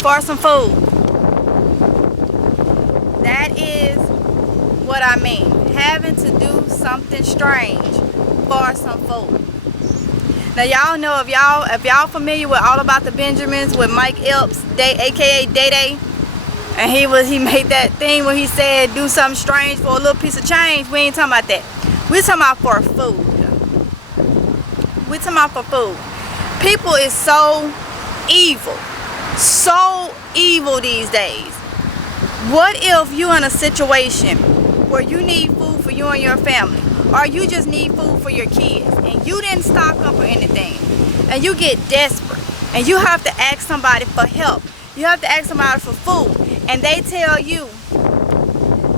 for some food. That is what I mean. Having to do something strange for some food. Now y'all know, if y'all familiar with All About the Benjamins with Mike Epps, aka Day Day, and he made that thing where he said do something strange for a little piece of change. We ain't talking about that. We're talking about for food. We're talking about for food. People is so evil these days. What if you in a situation where you need food for you and your family, or you just need food for your kids, and you didn't stock up or anything, and you get desperate, and you have to ask somebody for help, you have to ask somebody for food, and they tell you,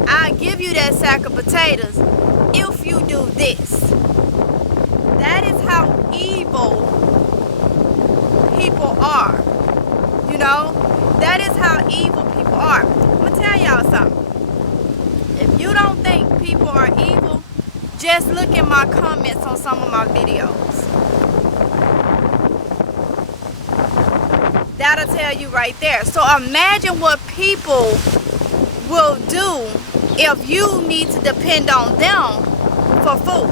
I'll give you that sack of potatoes if you do this. That is how evil people are. You know, that is how evil people are. I'm gonna tell y'all something. If you don't think people are evil, just look at my comments on some of my videos. That'll tell you right there. So imagine what people will do if you need to depend on them for food.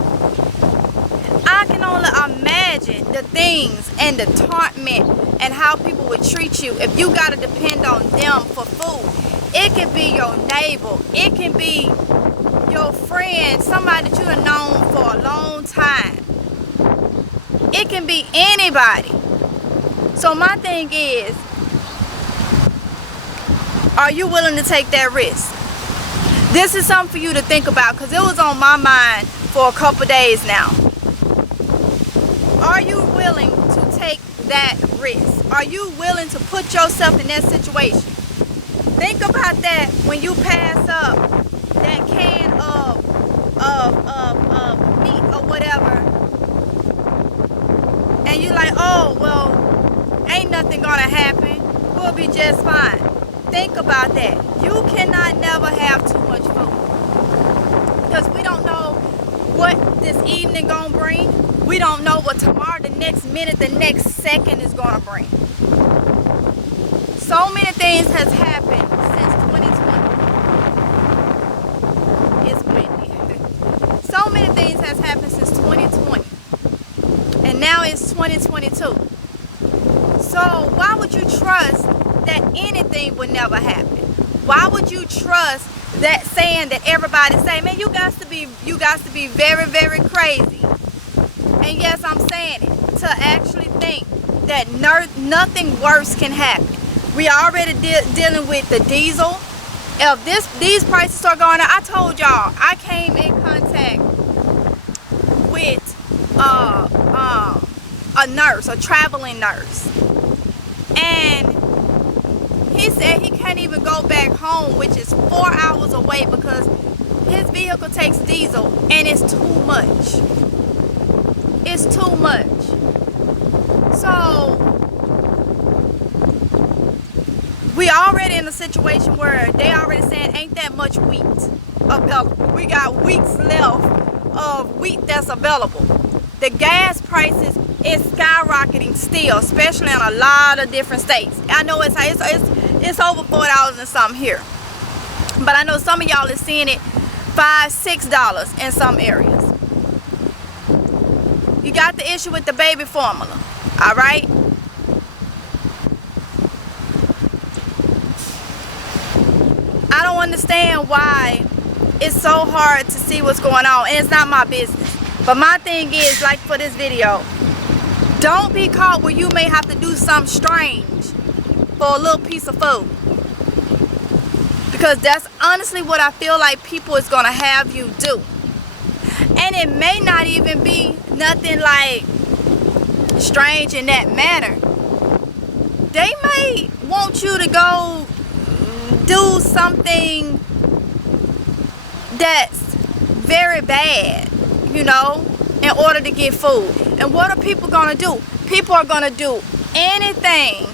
I can only imagine the things and the torment and how people would treat you if you gotta depend on them for food. It can be your neighbor, it can be your friend, somebody that you have known for a long time. It can be anybody. So my thing is, are you willing to take that risk? This is something for you to think about, because it was on my mind for a couple days now. Are you willing to take that risk? Are you willing to put yourself in that situation? Think about that when you pass up that can of meat or whatever, and you like, oh well, ain't nothing gonna happen, we'll be just fine. Think about that. You cannot never have too much food, because we don't know what this evening gonna bring. We don't know what tomorrow, the next minute, the next second is gonna bring. So many things has happened since 2020. It's windy. So many things has happened since 2020. And now it's 2022. So why would you trust that anything would never happen? Why would you trust that saying that everybody say, man, you got to be very, very crazy. And yes, I'm saying it, to actually think that nothing worse can happen. We already dealing with the diesel. If these prices start going up, I told y'all, I came in contact with a nurse, a traveling nurse, and he said he can't even go back home, which is 4 hours away, because his vehicle takes diesel, and it's too much. It's too much. So we already in a situation where they already saying ain't that much wheat available. We got weeks left of wheat that's available. The gas prices is skyrocketing still, especially in a lot of different states. I know it's over $4 and something here, but I know some of y'all is seeing it $5, $6 in some areas. You got the issue with the baby formula, all right? I don't understand why it's so hard to see what's going on, and it's not my business. But my thing is, like for this video, don't be caught where you may have to do something strange for a little piece of food. Because that's honestly what I feel like people is going to have you do. And it may not even be nothing like strange in that manner. They may want you to go do something that's very bad, you know, in order to get food. And what are people gonna do? People are gonna do anything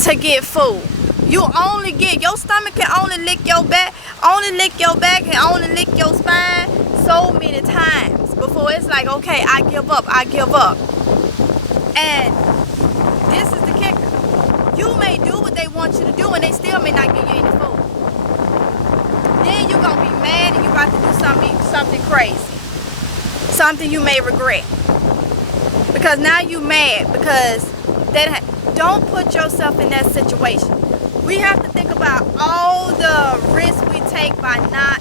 to get food. You only get, your stomach can only lick your back, and only lick your spine so many times before it's like, okay, I give up. And this is the kicker. You may do what they want you to do and they still may not give you any food. Then you're going to be mad and you're about to do something crazy. Something you may regret. Because now you're mad because don't put yourself in that situation. We have to think about all the risks we take by not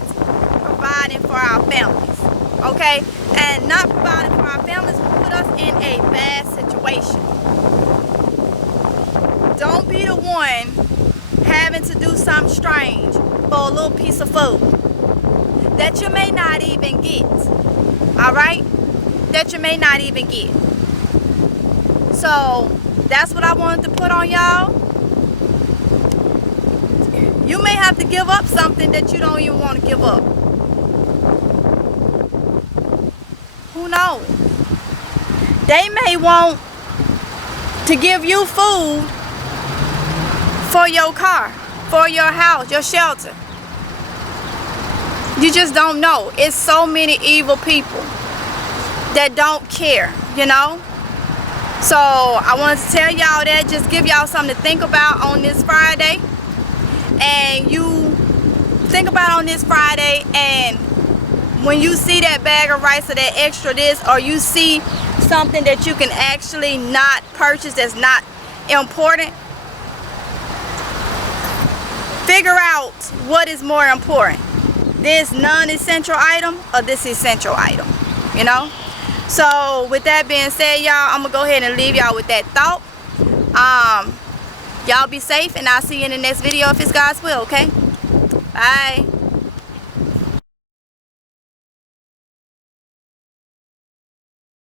providing for our families. Okay? And not providing for our families will put us in a bad situation. Don't be the one having to do something strange for a little piece of food that you may not even get. Alright? That you may not even get. So, that's what I wanted to put on y'all. You may have to give up something that you don't even want to give up. Who knows? They may want to give you food for your car, for your house, your shelter. You just don't know. It's so many evil people that don't care, you know? So I wanted to tell y'all that, just give y'all something to think about on this Friday. And you think about on this Friday, and when you see that bag of rice or that extra this, or you see something that you can actually not purchase that's not important, figure out what is more important, this non-essential item or this essential item, you know? So with that being said, y'all, I'm gonna go ahead and leave y'all with that thought. Y'all be safe, and I'll see you in the next video if it's God's will. Okay, bye.